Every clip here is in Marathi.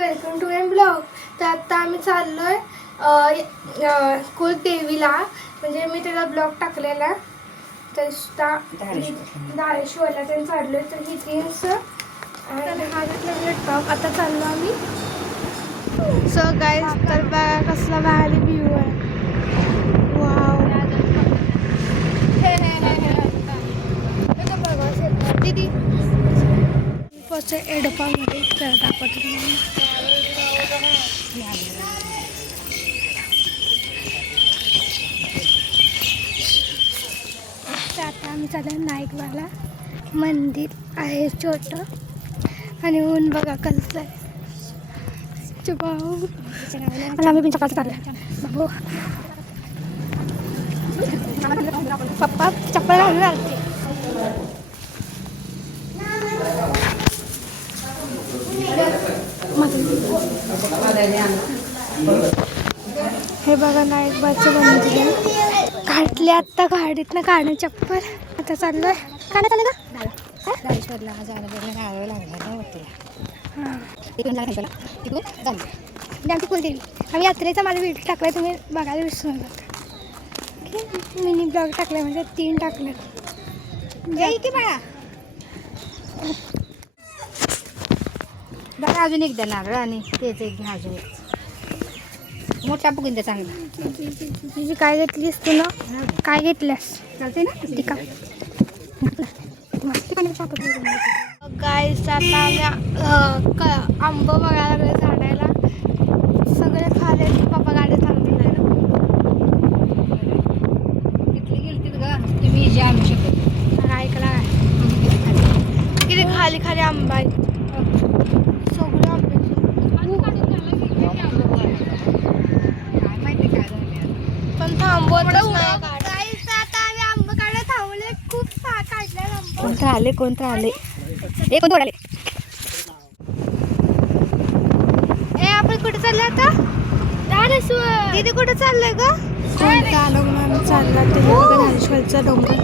Welcome to my blog. तर आता आम्ही चाललोय कुलदेवीला, म्हणजे मी त्याला ब्लॉग टाकलेला तर धारेश्वरला त्यांनी चाललोय. तर ही जीन्स आणि हा घेतला टॉप. आता चाललो आम्ही. सो गाईज, तर बघा कसला भारी व्ह्यू आहे. वाव दीदी पोच एडपामध्ये दाखवतो आता आम्ही चालू नाईकवाला मंदिर आहे छोटं. आणि ऊन बघा कसलं आहे. आम्ही पण चप्पल चालू बाबू पप्पा चप्पल घालून आलते. हे बघा नाईकबाचं मंदिर आहे. काढले आत्ता गाडीतनं काढणे चप्पल. आता चाललोय काढण्यात आलं का धारेश्वरला जायला लागलं होते. हां आमची कुलदेवी. आम्ही यात्रेचा माझा व्हिडिओ टाकलाय, तुम्ही बघायला विसरू नका. मिनी ब्लॉग टाकलाय, म्हणजे 3 टाकले. जाई की बाळा बघा अजून एकदा नारळ आणि तेच एक घ्या अजून एक मोठा बघून द्या चांगला. तुझी काय घेतलीस तू ना? काय घेतल्यास? चालते ना टिका गाईस, आता आम्ही आंब बघायला लागले झाडायला. सगळे खाले. पप्पा गाडी थांबलेली आहे. तिथली गेली तिथं का तुम्ही जे आणू शकत ऐकला किती खाली खाली आंबा आहेत. सगळे आंबे माहिती काय झालं पण थांबवतच नाही. आता आम्ही आंबा काढायला थांबले. खूप काढले आंबा. कोणतं आले ए कोणतं आले. ए आपण कुठे चालले आता? धारेश्वर. दीदी कुठे चाललंय ग? कोणतं आलं म्हणून आम्ही चालला ते धारेश्वरचा डोंगर.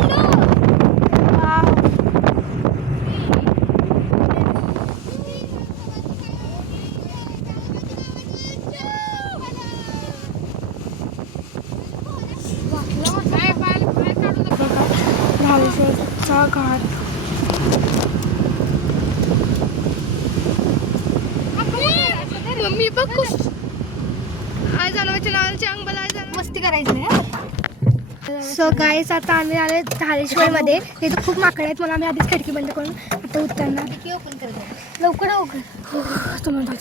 धारेश्वरचा घाट. मी बघ आय जाणवायच्या नावाची अंगबला मस्ती करायची नाही. सो गाईस, आता आम्ही आले धारेश्वरमध्ये. तिथं खूप माकडे आहेत. मला आम्ही आधीच खिडकी बंद करून आता उतरणार. लवकर तुम्हाला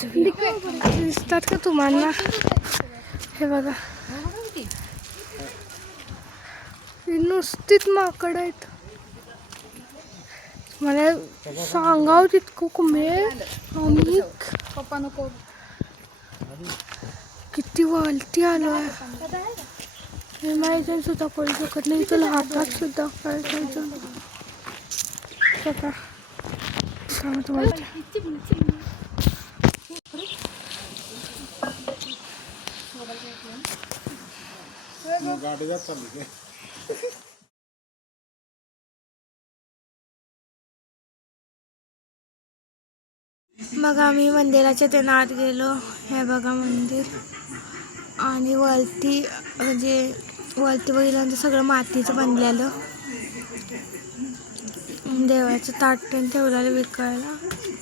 दिसतात का तुम्हाला? हे बघा, नुसतीच माकडं आहेत. मला सांगाव तितकं कमी. आम्ही पप्पा नको किती वरती आलो आहे. हे माहिती सुद्धा करू शकत नाही. तुला हातात सुद्धा करायचं बघा. मग आम्ही मंदिराच्या ते आत गेलो. हे बघा मंदिर. आणि वरती म्हणजे वरती बघितल्यानंतर सगळं मातीचं बनलेलं. देवाचं ताट पण ठेवलेलं विकायला.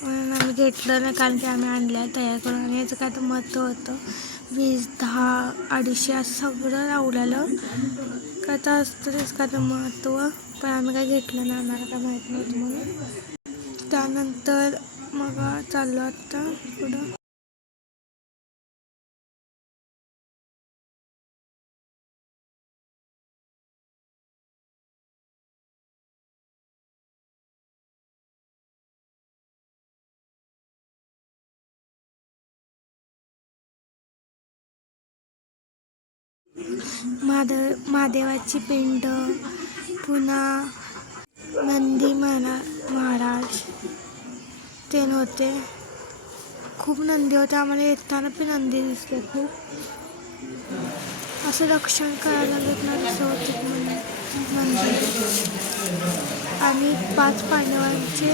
म्हणून आम्ही घेतलं नाही, कारण की आम्ही आणलं तयार करून. आणि याचं काय तर महत्त्व होतं. 20, 10, 250 असं सगळं लावलेलं. काय तर असतं त्याचं काय तर महत्त्व. पण आम्ही काय घेतलं नाही, आम्हाला काय माहीत नव्हतं म्हणून. त्यानंतर मग चाललो आता पुढं. महादेवाची पिंड, पुन्हा नंदी महाराज ते होते. खूप नंदी होते. आम्हाला येताना पण नंदी दिसले खूप. असं रक्षण करायला भेटणार असं होतं मंदिर. आणि 5 पांडवांचे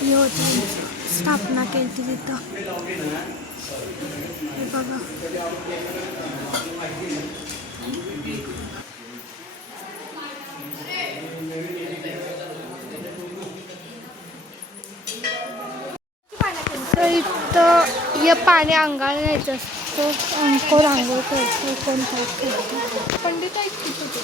हे होते, स्थापना केली तिथं. बघा. तर इथं हे पाणी अंगाला घ्यायचं असतं. कोण आंघोळ करतो, कोण करतो. पंडित आहेत तिथे.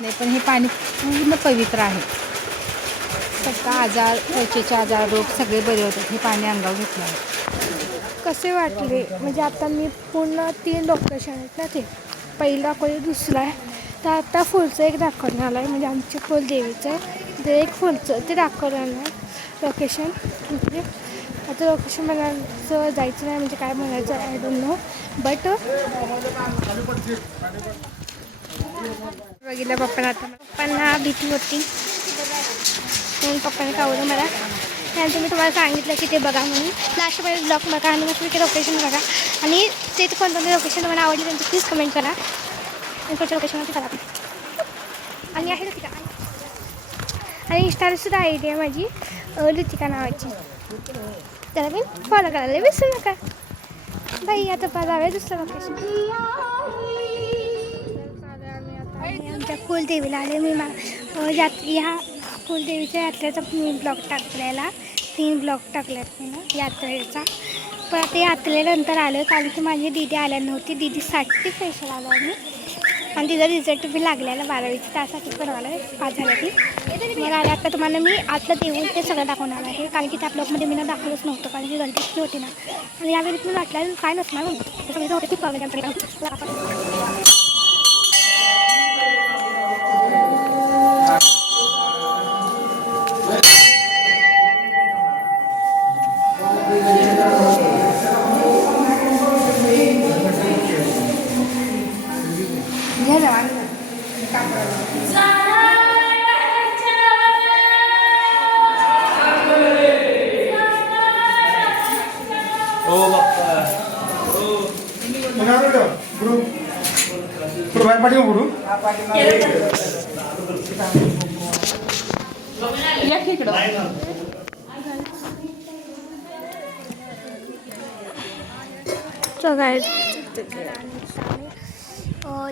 नाही, पण हे पाणी पूर्ण पवित्र आहे. सगळा आजार, त्वचेचे आजार, रोग सगळे बरे होतात हे पाणी अंगावर घेतलं आहे. कसे वाटले म्हणजे आता मी पूर्ण 3 लोकेशन आहेत ना, ते पहिलं दाखवले, दुसरं आहे, तर आता पुढचं एक दाखवण्यात आलं आहे. म्हणजे आमच्या कुलदेवीचं आहे ते एक पुढचं ते दाखवलं आहे लोकेशन. म्हणजे आता लोकेशन म्हणायचं जायचं नाही, म्हणजे काय म्हणायचं आय डोंट नो. बट बघितलं पप्पांना. आता पप्पांना भीती होती म्हणून पप्पाने कावलं मला. त्यानंतर मी तुम्हाला सांगितलं की ते बघा म्हणून. लास्टमध्ये ब्लॉग बघा आणि मग ते लोकेशन बघा. आणि ते कोणतं लोकेशन मला आवडली त्यांचं प्लीज कमेंट करा. आणि पुढच्या लोकेशनवरती करा. आणि आहे ऋतिका. आणि इंस्टाला सुद्धा आय डी आहे माझी ऋतिका नावाची. त्याला मी फॉलो करायला विसरू नका. बाई आता जाऊया दुसरं लोकेशन. आमच्या कुलदेवीला आले. मी ह्या कुलदेवीच्या यात्रेचा मी ब्लॉग टाकलेला. 3 ब्लॉग टाकल्यात मी यात्रेचा. पण ते यात्रेनंतर आलं कारण की माझी दीदी आल्या नव्हती. दीदीसाठी स्पेशल आलो आम्ही. आणि तिचा रिझल्ट बी लागलेला 12वीचा, त्यासाठी परवाला पास झाल्या ती. मग आल्या आता तुम्हाला मी आतलं देऊन ते सगळं दाखवणार आहे. कारण की त्या ब्लॉगमध्ये मी दाखवलंच नव्हतं कारण की गलती होती ना. आणि यावेळी मी वाटलं काय नसणार त्याच्यामध्ये होते खूप बघा.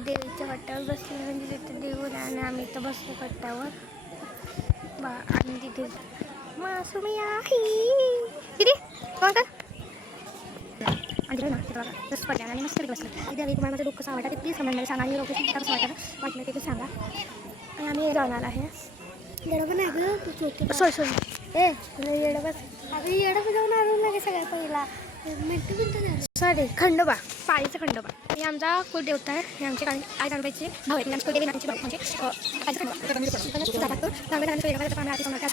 देवीच्या कट्ट्यावर बसले म्हणजे तिथे देऊन आणि आम्ही इथं बसलो कट्ट्यावर आणि तिथे मासुमी आहे किती कोण का आणि ना तिथं बघा जसं पडल्या आणि मस्त बसलं. तिथे आम्ही तुम्हाला माझं दुःख सांगा ते प्लीज कमेंटमध्ये सांगा. आणि लोकेशन कसं वाटलं ते सांगा. आणि आम्ही जाणार आहे. येडं पण आहे गं तू चोटी सॉरी येडं बस. अगं येडं पण जाऊन आलो लागे सगळ्यात पहिला मिनटं सॉरी खंडोबा पाळीचा खंडोबा. हे आमचा कुलदेवता आहे. हे आमचे आई तांब्याचे भाऊ आहेत. आमच्या कुलदेवी नावाचे भाऊ म्हणजे काय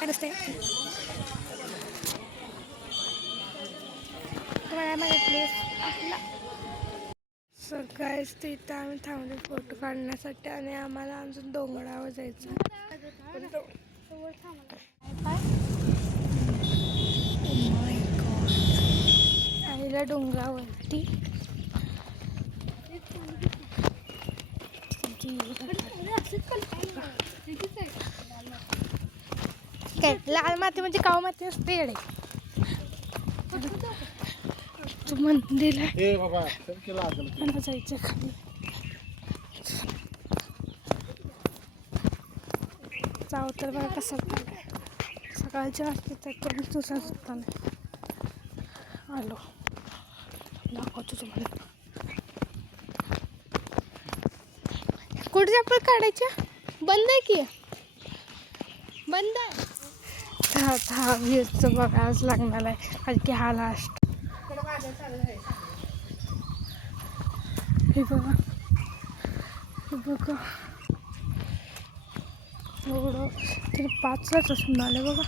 नसते तुम्हाला माझ्या प्लेस आपला सगळ्याच तिथं आम्ही थांबलो फोटो काढण्यासाठी. आणि आम्हाला अजून डोंगरावर जायचं. आईला डोंगरावरती काय लाल माती म्हणजे काव माती असते येडे. तू मंदिर आहे जायचं खाली. जाऊ तर बघा कसं सकाळच्या वाजता तुझा सुद्धा नाही आलो दाखवतो तुम्हाला. कुठे चप्पल काढायच्या बंद आहे की बंद आहे. हा व्ह्यूचं बघावंच लागणार आहे कारण की हा लास्ट. हे बघा एवढं तरी 5लाच असून आलं बघा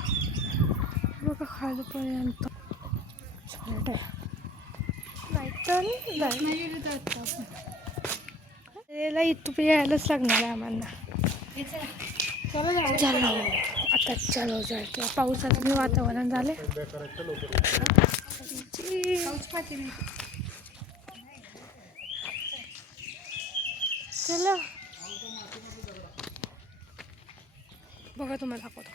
खालीपर्यंत. यायला इथं यायलाच लागणार आहे आम्हाला. चला आता चालू जाय किंवा पावसाचं बी वातावरण झाले. चलो बघा तुम्हाला दाखवतो.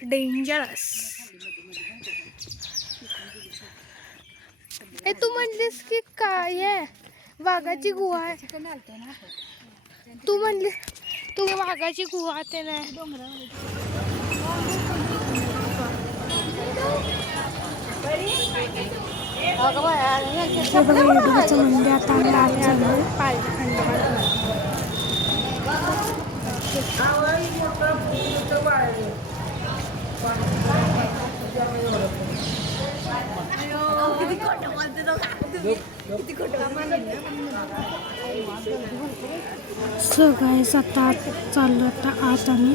डेंजरस. ए तू म्हणलीस की काय आहे वाघाची गुहा आहे. तू म्हणली तू वाघाची गुहा ते नाही. मंदिर आता आम्ही आत चाललोय. सो गाईस आता चाललो आता आत आम्ही.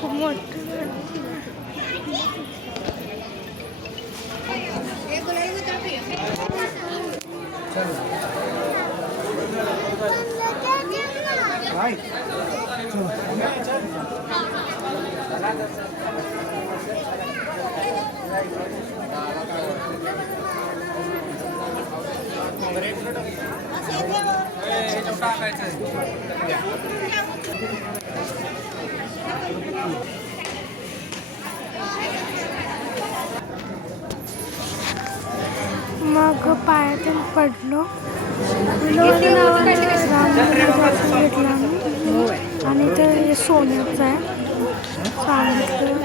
खूप मोठं मग पायातून पडलो. घेतला आणि ते सोन्याचं आहे सांगितलं.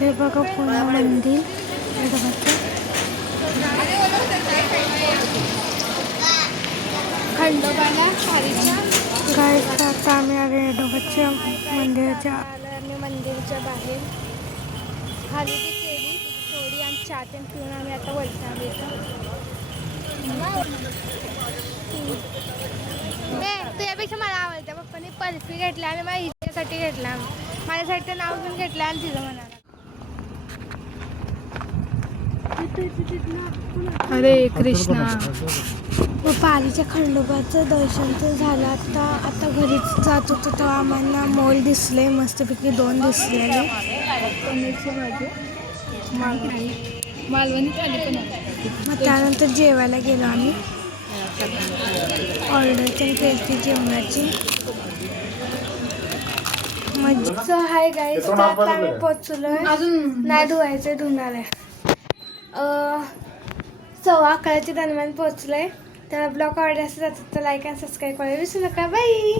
ते बघा पुन्हा मंदिर खंडोबाला गायचं. आता आम्ही रेडोबाच्या मंदिराच्या मंदिराच्या बाहेर खाली ती केली थोडी आणि चहातेन पिऊन आम्ही आता वरती आलो. तुझ्यापेक्षा मला आवडतं. पप्पाने बर्फी घेतला आणि मला हिच्यासाठी घेतला. माझ्यासाठी ते नाव पण घेतलं आणि तिचं म्हणाला. हरे कृष्णा. पालीच्या खंडोबाचं दर्शन तर झालं. आता घरीच जात होतो तेव्हा आम्हाला मॉल दिसले मस्तपैकी 2 दिसलेले. पनीरची भाजी मालवणी थाली पण आहे. मग त्यानंतर जेवायला गेलो आम्ही. ऑर्डर पण केली जेवणाची. मज्जा हाय गाईस. आता आम्ही पोचलोय. अजून नाही धुवायचं धुणार आहे. 11:15 दरम्यान पोचलोय. तर ब्लॉग आवडला असेल तर लाईक आणि सबस्क्राईब करायला विसरू नका. बाय.